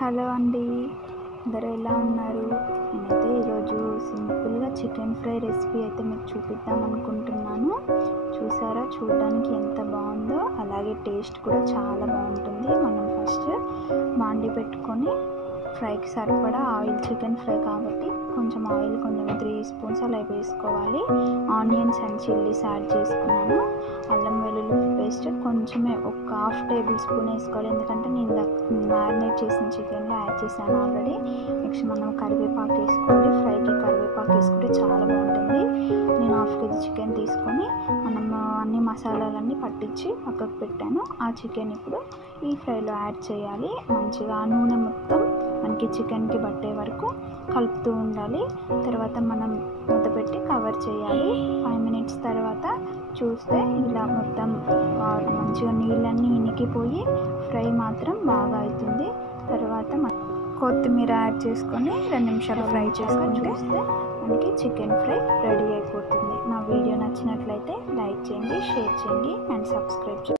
Hello అండి, అందరూ ఎలా ఉన్నారు? నేనైతే ఈరోజు సింపుల్గా చికెన్ ఫ్రై రెసిపీ అయితే మీకు చూపిద్దాం అనుకుంటున్నాను. చూసారా, చూడడానికి ఎంత బాగుందో, అలాగే టేస్ట్ కూడా చాలా బాగుంటుంది. మనం ఫస్ట్ బాండి పెట్టుకొని ఫ్రైకి సరిపడా ఆయిల్, చికెన్ ఫ్రై కాబట్టి కొంచెం ఆయిల్ 3 స్పూన్స్ అలా వేసుకోవాలి. ఆనియన్స్ అండ్ చిల్లీస్ యాడ్ చేసుకున్నాను. అల్లం వెల్లుల్లి పేస్ట్ కొంచెమే, ఒక ½ టేబుల్ స్పూన్ వేసుకోవాలి. ఎందుకంటే నేను మ్యారినేట్ చేసిన చికెన్లో యాడ్ చేశాను ఆల్రెడీ. నెక్స్ట్ మనం కరివేపాకు వేసుకోవాలి. ఫ్రైకి కరివేపాకు వేసుకుంటే చాలా బాగుంటుంది. నేను ½ కేజీ చికెన్ తీసుకొని మనం అన్ని మసాలాలన్నీ పట్టించి పక్కకు పెట్టాను. ఆ చికెన్ ఇప్పుడు ఈ ఫ్రైలో యాడ్ చేయాలి. మంచిగా ఆ నూనె మొత్తం మనకి చికెన్కి పట్టే వరకు కలుపుతూ ఉండాలి. తర్వాత మనం మూత పెట్టి కవర్ చేయాలి. 5 మినిట్స్ తర్వాత చూస్తే ఇలా మొత్తం మంచిగా నీళ్ళన్నీ ఇనికిపోయి ఫ్రై మాత్రం బాగా అవుతుంది. తర్వాత కొత్తిమీర యాడ్ చేసుకొని 2 నిమిషాలు ఫ్రై చేసుకొని చూస్తే మనకి చికెన్ ఫ్రై రెడీ అయిపోతుంది. నా వీడియో నచ్చినట్లయితే లైక్ చేయండి, షేర్ చేయండి అండ్ సబ్స్క్రైబ్ చేయండి.